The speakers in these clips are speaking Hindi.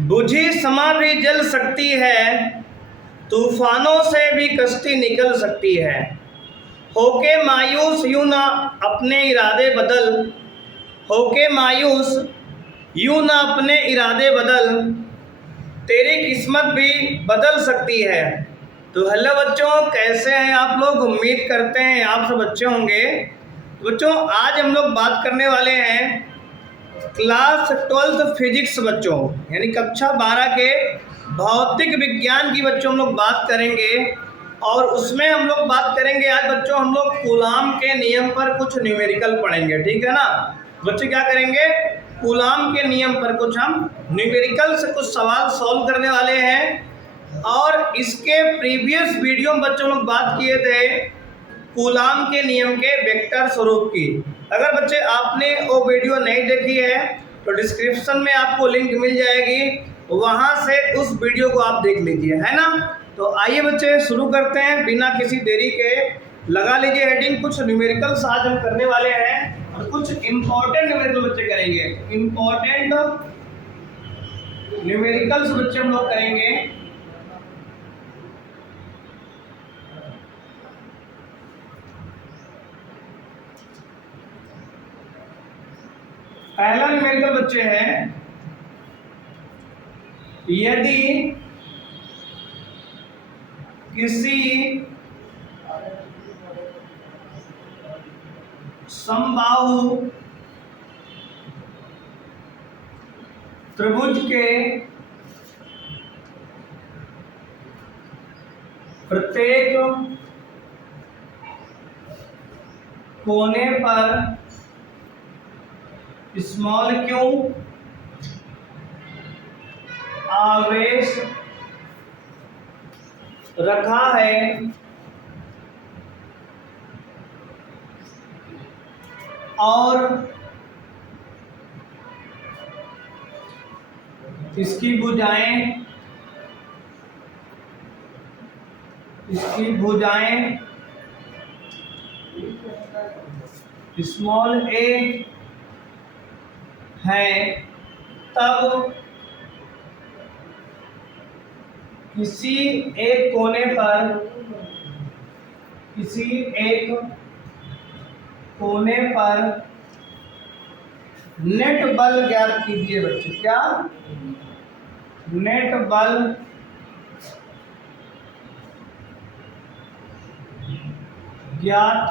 बुझी समा भी जल सकती है, तूफानों से भी कश्ती निकल सकती है। होके मायूस यूं ना अपने इरादे बदल, होके मायूस यूं ना अपने इरादे बदल, तेरी किस्मत भी बदल सकती है। तो हेलो बच्चों, कैसे हैं आप लोग? उम्मीद करते हैं आप सब अच्छे होंगे। बच्चों, आज हम लोग बात करने वाले हैं क्लास 12th फिजिक्स बच्चों, यानी कक्षा 12 के भौतिक विज्ञान की बच्चों हम लोग बात करेंगे। और उसमें हम लोग बात करेंगे आज बच्चों, हम लोग कूलाम के नियम पर कुछ न्यूमेरिकल पढ़ेंगे, ठीक है ना बच्चे? क्या करेंगे? कूलाम के नियम पर कुछ हम न्यूमेरिकल से कुछ सवाल सॉल्व करने वाले हैं। और इसके प्रीवियस वीडियो में बच्चों लोग बात किए थे कूलाम के नियम के वेक्टर स्वरूप की। अगर बच्चे आपने वो वीडियो नहीं देखी है तो डिस्क्रिप्शन में आपको लिंक मिल जाएगी, वहां से उस वीडियो को आप देख लीजिए, है ना? तो आइए बच्चे शुरू करते हैं बिना किसी देरी के। लगा लीजिए हेडिंग, कुछ न्यूमेरिकल्स आज हम करने वाले हैं और कुछ इंपॉर्टेंट न्यूमेरिकल बच्चे करेंगे। इंपॉर्टेंट न्यूमेरिकल्स बच्चे हम लोग करेंगे। पहला न्यूमेरिकल बच्चे है, यदि किसी समबाहु त्रिभुज के प्रत्येक कोने पर स्मॉल क्यू आवेश रखा है और इसकी भुजाएं स्मॉल ए है, तब किसी एक कोने पर नेट बल ज्ञात कीजिए बच्चे। क्या? नेट बल ज्ञात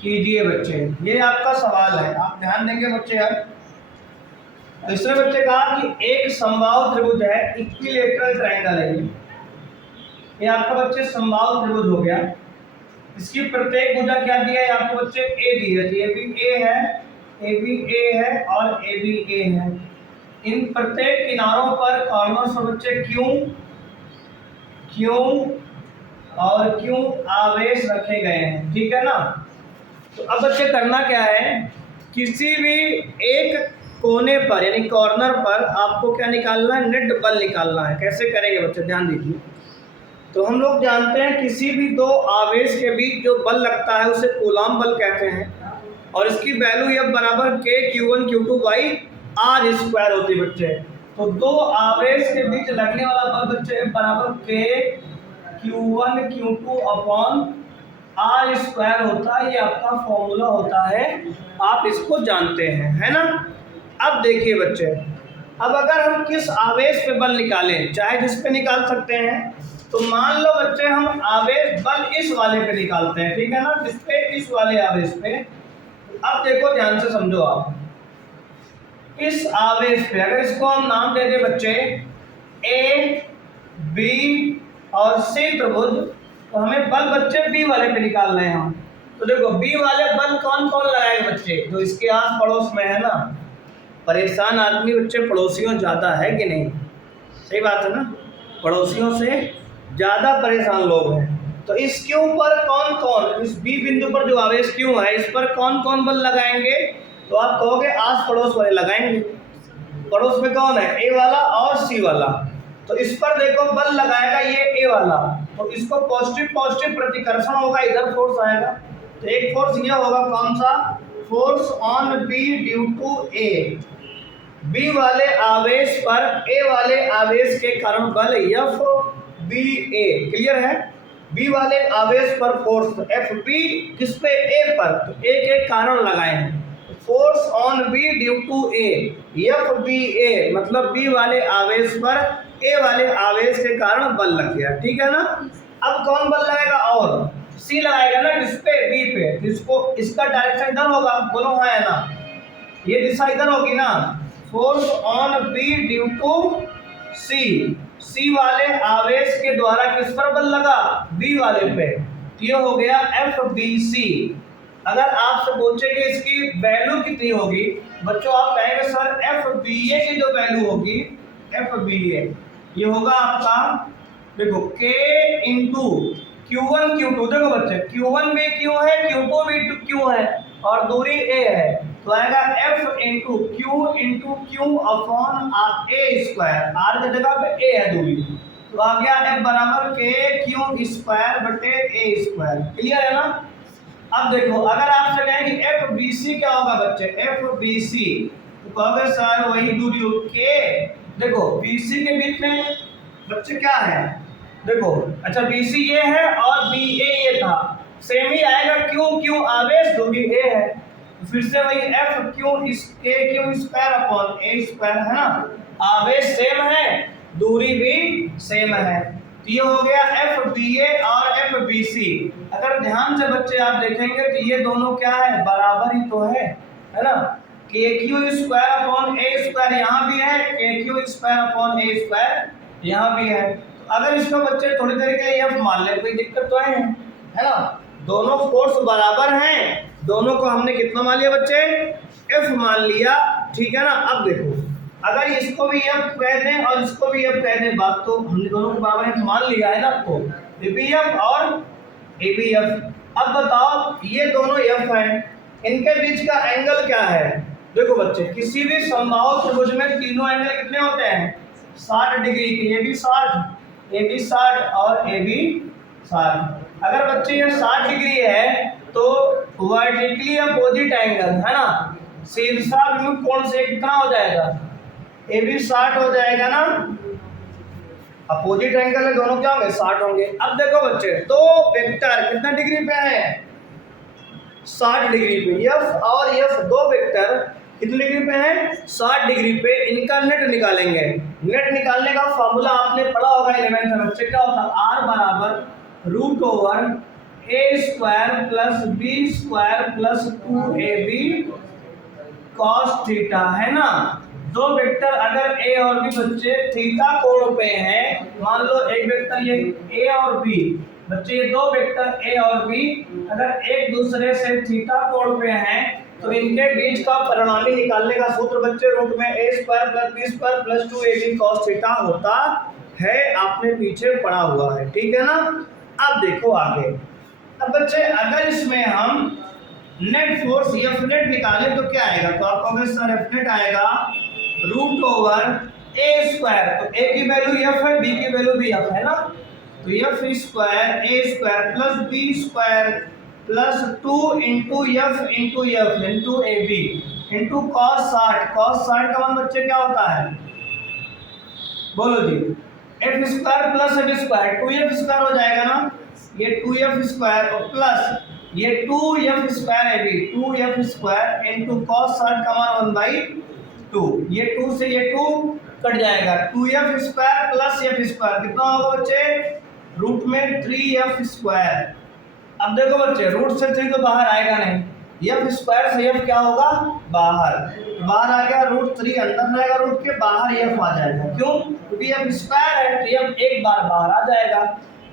कीजिए बच्चे। ये आपका सवाल है, आप ध्यान देंगे बच्चे। अब इसमें बच्चे कहा कि एक समबाहु त्रिभुज है, इक्विलैटरल ट्रायंगल है। ये आपका बच्चे समबाहु त्रिभुज हो गया। इसकी प्रत्येक भुजा क्या दिया है आपको बच्चे? ए दी है। ए बी ए है और ए बी ए है। इन प्रत्येक किनारों पर कॉर्नर्स पर बच्चे क्यों और क्यों आवेश रखे गए हैं, ठीक है ना? तो अब बच्चे करना क्या है, किसी भी एक कोने पर यानी कॉर्नर पर आपको क्या निकालना है? नेट बल निकालना है। कैसे करेंगे बच्चे? ध्यान दीजिए। तो हम लोग जानते हैं किसी भी दो आवेश के बीच जो बल लगता है उसे कूलाम बल कहते हैं, और इसकी वैल्यू ये बराबर के Q1 Q2 by are square होती है बच्चे। तो दो आवेश के बीच लगने वाला बल बच्चे बराबर के Q1 Q2 upon are square होता है। ये आपका फॉर्मूला होता है, आप इसको जानते हैं, है ना? अब देखिए बच्चे, अब अगर हम किस आवेश पे बल निकालें, चाहे जिस पे निकाल सकते हैं, तो मान लो बच्चे हम आवेश बल इस वाले पे निकालते हैं, ठीक है ना? जिस पे इस वाले आवेश पे। अब देखो ध्यान से समझो आप, इस आवेश पे अगर इसको हम नाम दे दें बच्चे ए बी और सी त्रिभुज, तो हमें बल बच्चे बी वाले पे निकालना है हम। तो देखो बी वाले बल कौन कौन लगाएंगे बच्चे? जो इसके आस पड़ोस में है ना। परेशान आदमी बच्चे पड़ोसियों ज्यादा है कि नहीं? सही बात है ना, पड़ोसियों से ज्यादा परेशान लोग हैं। तो इस क्यू पर कौन कौन, इस बी बिंदु पर जो आवेश क्यू है, इस पर कौन कौन बल लगाएंगे? तो आप कहोगे आस पड़ोस वाले लगाएंगे। पड़ोस में कौन है? ए वाला और सी वाला। तो इस पर देखो बल लगाएगा ये ए वाला, तो इसको पॉजिटिव प्रतिकर्षण होगा, इधर फोर्स आएगा। तो एक फोर्स ये होगा, कौन सा? Force on B due to A. B वाले आवेश पर ए वाले आवेश के कारण बल एफ बी ए, क्लियर है। बी वाले आवेश पर फोर्स एफ बी किस पे, ए पर, तो ए के कारण लगाए हैं। Force on B due to A, F B A मतलब बी वाले आवेश पर ए वाले आवेश के कारण बल लग गया, ठीक है ना। अब कौन बल लगाएगा, और सी लगाएगा ना, किस पे, बी पे, इसको इसका डायरेक्शन इधर होगा, बोलो हाँ है ना, ये दिशा इधर होगी ना। Force on B due to C, C वाले आवेश के द्वारा किस पर बल लगा, बी वाले पे, ये हो गया एफ बी सी। अगर आपसे पूछेंगे इसकी वैल्यू कितनी होगी बच्चों, आप कहेंगे सर एफ बी ए की जो वैल्यू होगी, एफ बी ए ये होगा आपका, देखो K इंटू Q1 Q2, देखो बच्चे Q1 भी Q है, Q2 भी Q है और दूरी A है, तो आएगा F into Q upon A square, R की जगह पे A है दूरी, तो आ गया F बराबर K Q स्क्वायर बटे A स्क्वायर, क्लियर है ना। अब देखो अगर आपसे कहें कि एफ बी सी क्या होगा बच्चे, एफ बी सी, तो कहोगे सर वही दूरी के, देखो बी सी के बीच में बच्चे क्या है, देखो अच्छा बी सी ये है और बी ए ये था, सेम ही आएगा, क्यों क्यों आवेश दूरी ए है, तो फिर से वही एफ क्यू इस के क्यू स्क्वायर अपॉन ए स्क्वायर है ना, आवेश सेम है दूरी भी सेम है, तो ये हो गया एफ बी ए और एफ बी सी। अगर ध्यान से बच्चे आप देखेंगे तो ये दोनों क्या है, बराबर ही तो है ना, के क्यू स्क्वायर अपॉन ए स्क्वायर यहाँ भी है, के क्यू स्क्वायर अपॉन ए स्क्वायर यहाँ भी है। तो अगर इसको बच्चे थोड़ी देर के लिए एफ मान ले, कोई दिक्कत तो है ना, दोनों फोर्स बराबर हैं, दोनों को हमने कितना मान लिया बच्चे, एफ मान लिया, ठीक है ना। अब देखो अगर इसको भी एफ कह दें और इसको भी एफ कह दें, बात तो हमने दोनों को बराबर एफ मान लिया है ना, आपको ए बी एफ और ए बी एफ। अब बताओ ये दोनों एफ हैं, इनके बीच का एंगल क्या है, देखो बच्चे किसी भी समबाहु त्रिभुज में तीनों एंगल कितने होते हैं, 60 डिग्री की, ये भी 60, ये भी 60 और ये भी 60। अगर बच्चे ये 60 डिग्री है तो वर्टिकली अपोजिट एंगल है ना, शीर्षा विमुख कोण से कितना हो जाएगा, ये भी 60 हो जाएगा ना, अपोजिट एंगल है दोनों क्या होंगे, 60 होंगे। अब देखो बच्चे दो वेक्टर कितना डिग्री पे है, 60 डिग्री पे, एफ और एफ दो वेक्टर कितने डिग्री पे हैं, 60 डिग्री पे, इनका नेट निकालेंगे। नेट निकालने का फॉर्मूला आपने पढ़ा होगा 11th में बच्चे, क्या होता है, आर बराबर root over A square plus B square plus 2ab cos theta, है ना। दो वेक्टर अगर ए और बी बच्चे थीटा कोण पे हैं, मान लो एक वेक्टर ये ए और बी, बच्चे ये दो वेक्टर ए और बी अगर एक दूसरे से थीटा कोण पे हैं तो इनके बीच का परिणामी निकालने का सूत्र बच्चे रूट में A square plus B square plus 2ab cos theta होता है, आपने पीछे पढ़ा हुआ है, ठीक है ना। अब देखो आगे, अब बच्चे अगर इसमें हम नेट फोर्स एफ नेट निकालें तो क्या आएगा, तो आप कहोगे सर एफ नेट आएगा रूट ओवर ए स्क्वायर, तो ए की वैल्यू एफ है, बी की वैल्यू भी एफ है ना, तो F square A square plus B square plus 2 into F into A B into cos 60, cos 60 का मान बच्चे क्या होता है, बोलो जी, F square plus F square 2f square हो जाएगा ना, ये 2f स्क्वायर और प्लस ये 2f स्क्वायर है भी 2f स्क्वायर इंटू कॉस 60 का मान 1/2, ये 2 से ये 2 कट जाएगा, 2f square plus f square कितना होगा बच्चे, रूट में 3f स्क्वायर। अब देखो बच्चे रूट से 3 तो बाहर आएगा नहीं, f स्क्वायर से f क्या होगा, बाहर आ गया, रूट 3 अंदर रहेगा, रूट के बाहर f आ जाएगा, क्यों, क्योंकि f स्क्वायर है तो f एक बार बाहर आ जाएगा।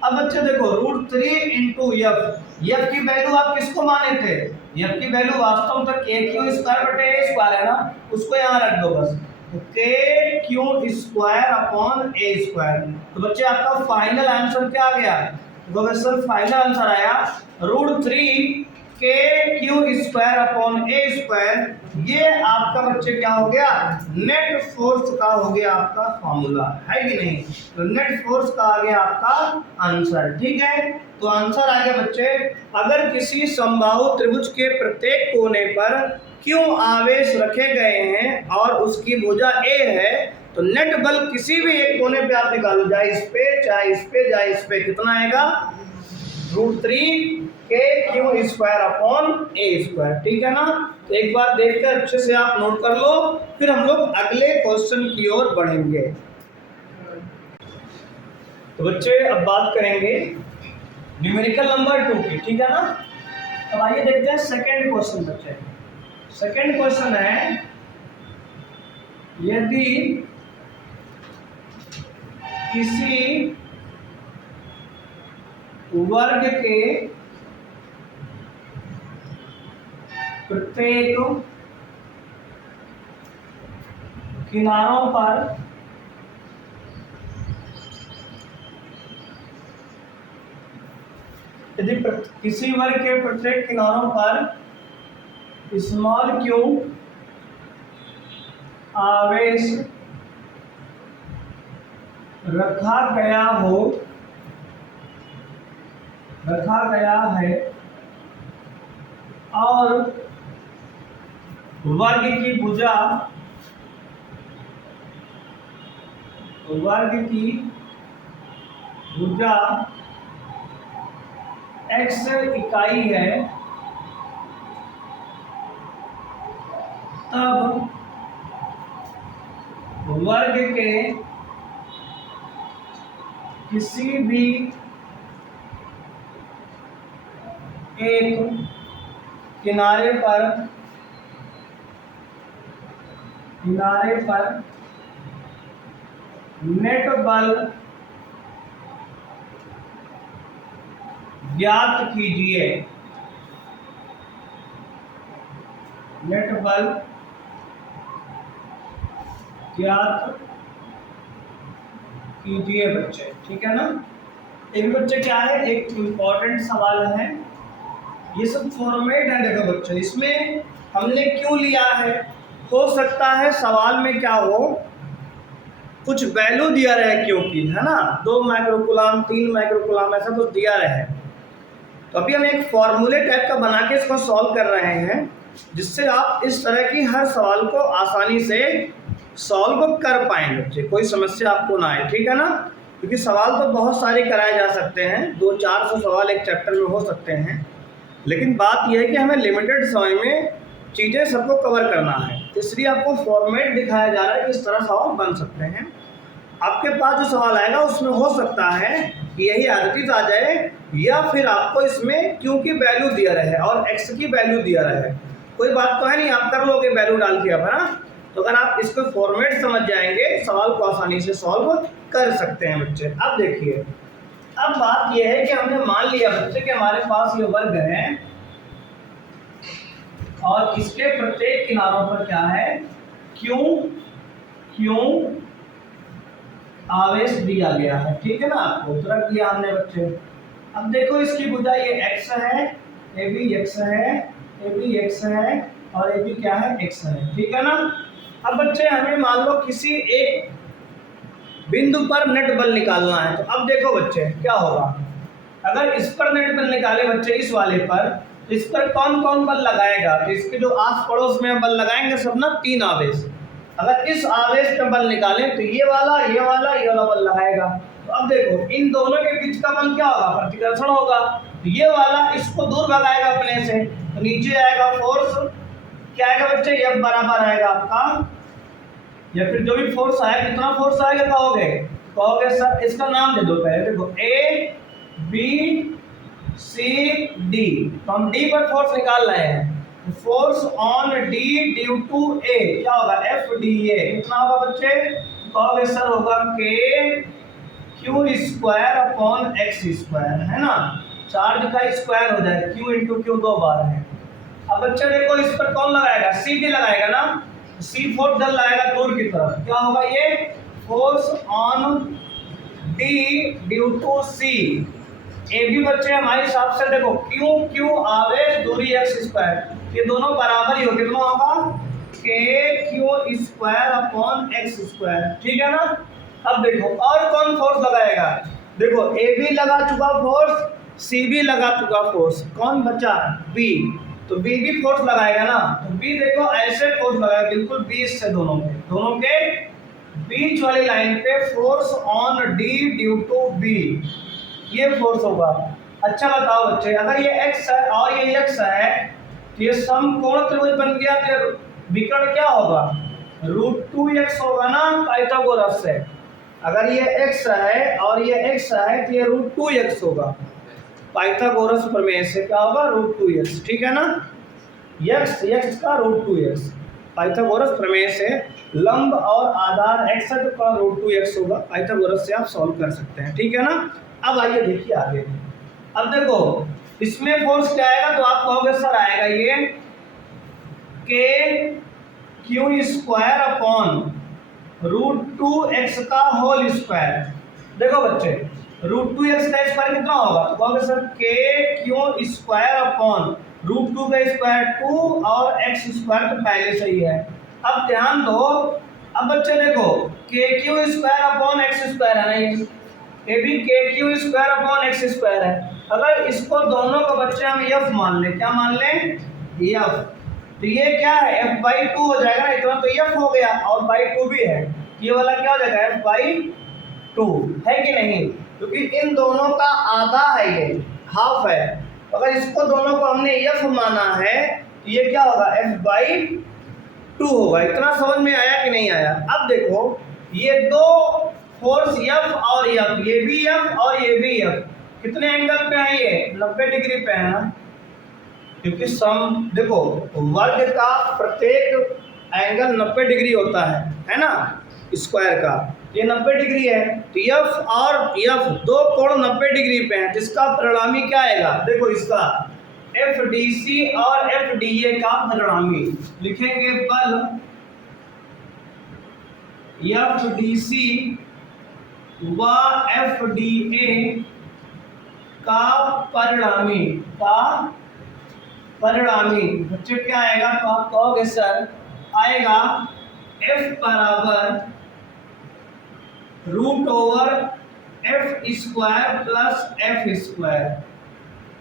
अब बच्चे देखो रूट 3 इंटू एफ की वैल्यू आप किसको माने थे, एफ की वैल्यू वास्तव में के क्यू स्क्वायर बटे ए स्क्वायर है ना, उसको यहाँ रख दो बस, तो के क्यू स्क्वायर अपॉन ए स्क्वायर। तो बच्चे आपका फाइनल आंसर क्या आ गया, तो सर फाइनल आंसर आया रूट 3 के क्यू स्क्वायर अपॉन ए स्क्वायर, ये आपका बच्चे क्या हो गया, नेट फोर्स का हो गया आपका फॉर्मूला, है कि नहीं। तो नेट फोर्स का आ गया आपका आंसर, ठीक है। तो आंसर आ गया बच्चे, अगर किसी समबाहु त्रिभुज के प्रत्येक कोने पर क्यू आवेश रखे गए हैं और उसकी भुजा ए है, तो नेट बल किसी भी एक कोने पे आप निकालो, चाहे इस पे चाहे इस पे चाहे इस पे, कितना आएगा, √3 के क्यू स्क्वायर अपॉन ए स्क्वायर, ठीक है ना। तो एक बार देखकर अच्छे से आप नोट कर लो, फिर हम लोग अगले क्वेश्चन की ओर बढ़ेंगे। तो बच्चे अब बात करेंगे न्यूमेरिकल नंबर 2 की, ठीक है ना। अब आइए देखते हैं सेकंड क्वेश्चन बच्चे। सेकंड क्वेश्चन है, यदि किसी वर्ग के प्रत्येक किनारों पर यदि किसी वर्ग के प्रत्येक किनारों पर स्मॉल क्यू आवेश रखा गया है और वर्ग की भुजा x इकाई है, तब वर्ग के किसी भी एक किनारे पर नेट बल ज्ञात कीजिए। नेट बल ज्ञात कीजिए बच्चे, ठीक है ना। एक बच्चे क्या है, एक इम्पॉर्टेंट सवाल है, ये सब फॉर्मेट है। देखो बच्चे, इसमें हमने क्यों लिया है, हो सकता है सवाल में क्या हो, कुछ वैल्यू दिया रहे क्यों की, है ना, 2 माइक्रोकुलाम 3 माइक्रोकुलाम ऐसा कुछ दिया रहे। तो अभी हम एक फॉर्मूले टाइप का बना के इसको सॉल्व कर रहे हैं, जिससे आप इस तरह की हर सवाल को आसानी से सॉल्व कर पाएंगे बच्चे, कोई समस्या आपको ना आए, ठीक है ना। क्योंकि सवाल तो बहुत सारे कराए जा सकते हैं, 200-400 सवाल एक चैप्टर में हो सकते हैं, लेकिन बात यह है कि हमें लिमिटेड समय में चीज़ें सबको कवर करना है, इसलिए आपको फॉर्मेट दिखाया जा रहा है कि इस तरह सवाल बन सकते हैं। आपके पास जो सवाल आएगा उसमें हो सकता है कि यही आदत आ जाए, या फिर आपको इसमें क्यू की वैल्यू दिया रहे और एक्स की वैल्यू दिया रहे, कोई बात तो है नहीं, आप कर लोगे वैल्यू डाल के, अब है ना। तो अगर आप इसको फॉर्मेट समझ जाएंगे, सवाल को आसानी से सॉल्व कर सकते हैं बच्चे। अब देखिए, अब बात यह है कि हमने मान लिया बच्चे कि हमारे पास ये वर्ग है और इसके प्रत्येक किनारों पर क्या है, क्यू आवेश दिया गया है, ठीक है ना। आपको रख दिया हमने बच्चे। अब देखो इसकी भुजा ये x है, ये भी x है, ये भी x है और ये भी क्या है, x है, ठीक है ना। अब बच्चे हमें मान लो किसी एक बिंदु पर नेट बल निकालना है, तो अब देखो बच्चे क्या होगा, अगर इस पर नेट बल निकाले बच्चे, इस वाले पर, तो इस पर कौन कौन बल लगाएगा, तो इसके जो आस पड़ोस में बल लगाएंगे सब ना 3 आवेश। अगर इस आवेश पे बल निकालें तो ये वाला बल लगाएगा। तो अब देखो इन दोनों के बीच का बल क्या होगा, प्रतिकर्षण होगा। तो ये वाला इसको दूर भगाएगा अपने से, तो नीचे आएगा फोर्स, क्या आएगा बच्चे, F बराबर आएगा आपका, या फिर जो भी फोर्स आएगा, कितना फोर्स आएगा कहोगे सर, इसका नाम दे दो पहले। देखो A B C D, तो हम D पर फोर्स निकाल रहे हैं, force on D due to A क्या होगा, FDA, कितना होगा बच्चे, कहोगे सर होगा K Q square upon x square, है ना, चार्ज का स्क्वायर हो जाए, Q इंटू Q 2 बार है। अब बच्चे देखो इस पर कौन लगाएगा, CD लगाएगा ना, C फोर्स जल लगाएगा दूर की तरफ, क्या होगा ये, force on D due to C। ए भी बच्चे हमारे हिसाब से देखो क्यू आवेश दूरी स्क्वायर, ये दोनों बराबर ही हो, कितना होगा के Q square upon x square, ठीक है ना। अब देखो और कौन फोर्स लगाएगा, देखो ए भी लगा चुका फोर्स, सी भी लगा चुका फोर्स, कौन बचा बी, तो बी भी फोर्स लगाएगा ना, तो बी देखो ऐसे फोर्स लगाएगा बिल्कुल बीच से दोनों के बीच वाली लाइन पे force on D due to B, ये फोर्स होगा। अच्छा बताओ बच्चे, अगर ये x है और ये x है तो ये समकोण त्रिभुज बन गया, तो विकर्ण क्या होगा √2x होगा ना पाइथागोरस से। अगर ये x है और ये x है तो ये √2x होगा, पाइथागोरस प्रमेय से क्या होगा √2x, ठीक है ना। x का √2x, पाइथागोरस प्रमेय से लंब और आधार x है तो √2x होगा, पाइथागोरस से आप सॉल्व कर सकते हैं, ठीक है ना। अब आइए देखिए आगे, अब देखो इसमें फोर्स क्या आएगा, तो आप कहोगे सर आएगा ये के क्यू स्क्वायर अपॉन √2x का होल स्क्वायर। देखो बच्चे √2x का स्क्वायर कितना होगा, तो कहोगे सर के क्यू स्क्वायर अपॉन √2 का स्क्वायर 2 और x स्क्वायर तो पहले से ही है। अब ध्यान दो, अब बच्चे देखो के Q square upon x square है ना, ये भी के Q square upon x square है। अगर इसको दोनों को बच्चे हम एफ मान लें, क्या मान लें एफ, तो ये क्या है f/2 हो जाएगा ना, इतना तो एफ हो गया और बाई 2 भी है, ये वाला क्या हो जाएगा f/2 है कि नहीं, क्योंकि इन दोनों का आधा है, ये हाफ है। अगर इसको दोनों को हमने एफ माना है तो ये क्या होगा f/2 होगा। इतना समझ में आया कि नहीं आया। अब देखो ये दो फोर्स F और F, ये भी F और ये भी F, कितने एंगल पे है, ये 90 डिग्री पे है ना, क्योंकि सम देखो वर्ग का प्रत्येक एंगल 90 डिग्री होता है ना, स्क्वायर का ये 90 डिग्री है, तो F और F दो कोण 90 डिग्री पे हैं, जिसका परिणामी क्या आएगा, देखो इसका FDC और FDA का परिणामी लिखेंगे, बल FDC व FDA का परिणामी बच्चे क्या आएगा, तो आप कहोगे सर आएगा F बराबर √f² plus f²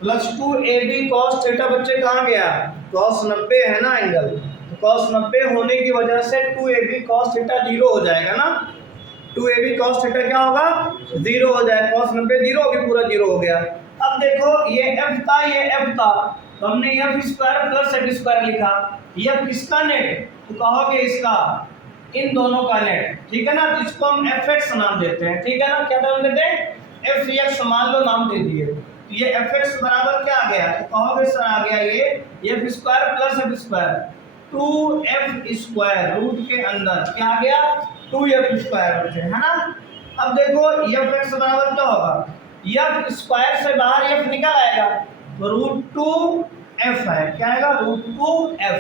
plus 2ab cos theta. बच्चे कहाँ गया, cos 90 है ना एंगल, तो cos 90 होने की वजह से 2ab cos थीटा 0 हो जाएगा ना, 2ab cos थीटा क्या होगा 0 हो जाएगा, cos 90 0 होगी, पूरा 0 हो गया। अब देखो ये f था, ये f था, तो हमने f² प्लस f² लिखा, ये किसका नेट, तो कहोगे इसका, इन दोनों का नेट, ठीक है ना, तो इसको हम fx नाम देते हैं, ठीक है ना, क्या नाम देते हैं fx, मान लो नाम दे दिए, तो ये fx बराबर क्या आ गया, तो कहोगे सर आ गया ये f² plus f², 2f² root के अंदर क्या आ गया 2f² बचे, है ना। अब देखो fx बराबर क्या होगा, f² से बाहर f निकल आएगा, तो √2f है, क्या आएगा √2f।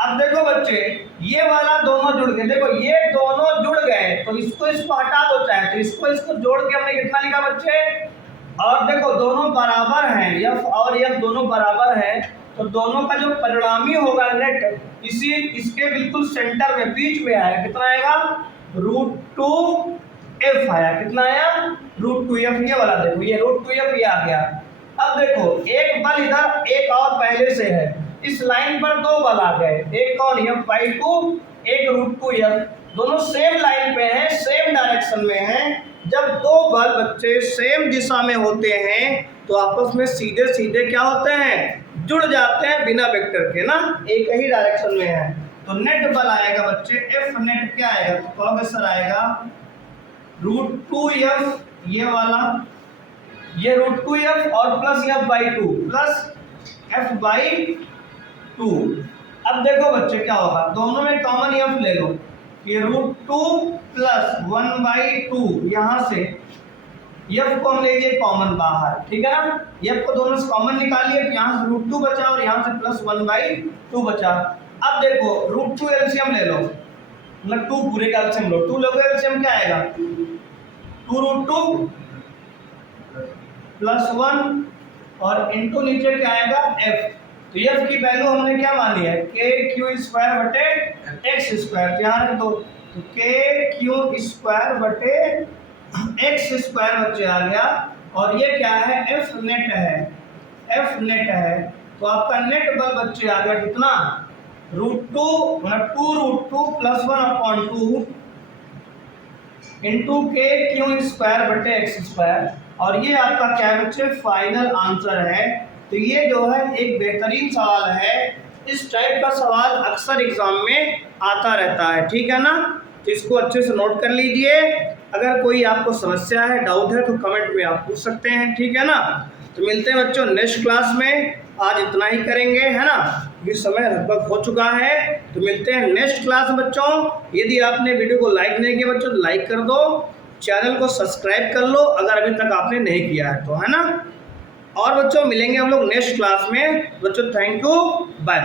अब देखो बच्चे ये वाला दोनों जुड़ गए, देखो ये दोनों जुड़ गए, तो इसको हटा दो चाहे, तो इसको जोड़ के हमने कितना लिखा बच्चे, और देखो दोनों बराबर हैं, f और f दोनों बराबर हैं, तो दोनों का जो परिणामी होगा नेट इसके बिल्कुल सेंटर में बीच में आया, कितना आएगा √2f आया, कितना आया √2f, ये वाला देखो ये √2f ये आ गया। अब देखो एक बल इधर एक और पहले से है, इस लाइन पर दो बल आ गए, एक कौन f/2 एक √2f, दोनों सेम लाइन पे हैं, सेम डायरेक्शन में हैं। जब दो बल बच्चे सेम दिशा में होते हैं तो आपस में सीधे सीधे क्या होते हैं, जुड़ जाते हैं बिना वेक्टर के ना, एक ही डायरेक्शन में है, तो नेट बल आएगा बच्चे F नेट क्या आएगा, तो कहोगे सर आएगा √2f, ये वाला ये √2f और प्लस f/2 प्लस f/2। अब देखो बच्चे क्या होगा, दोनों में कॉमन f ले लो, ये √2 प्लस 1/2, यहाँ से f को हम ले लिए कॉमन बाहर, ठीक है ना, f को दोनों से कॉमन निकालिए, तो यहाँ से √2 बचा और यहाँ से प्लस 1/2 बचा। अब देखो √2 एलसीएम ले लो, मतलब 2 पूरे का एलसीएम लो, 2 लोगे एलसीएम क्या आएगा 2√2 प्लस 1 और इनटू नीचे क्या आएगा f, तो एफ की वैल्यू हमने क्या मानी है, के क्यू स्क्वायर बटे एक्स स्क्वायर। ध्यान रख दो, तो के क्यू स्क्वायर बटे एक्स स्क्वायर बच्चे आ गया, और ये क्या है, एफ नेट है, एफ नेट है। तो आपका नेट बल बच्चे आ गया कितना, √2 मतलब 2√2 + 1/2 इंटू के क्यू स्क्वायर बटे एक्स स्क्वायर। और ये आपका क्या है बच्चे, फाइनल आंसर है। तो ये जो है एक बेहतरीन सवाल है, इस टाइप का सवाल अक्सर एग्जाम में आता रहता है, ठीक है ना। तो इसको अच्छे से नोट कर लीजिए। अगर कोई आपको समस्या है, डाउट है, तो कमेंट में आप पूछ सकते हैं, ठीक है ना। तो मिलते हैं बच्चों नेक्स्ट क्लास में। आज इतना ही करेंगे, है ना, ये समय लगभग हो चुका है। तो मिलते हैं नेक्स्ट क्लास में बच्चों। यदि आपने वीडियो को लाइक नहीं किया बच्चों, तो लाइक कर दो, चैनल को सब्सक्राइब कर लो अगर अभी तक आपने नहीं किया है तो, है ना। और बच्चों मिलेंगे हम लोग नेक्स्ट क्लास में। बच्चों थैंक यू, बाय।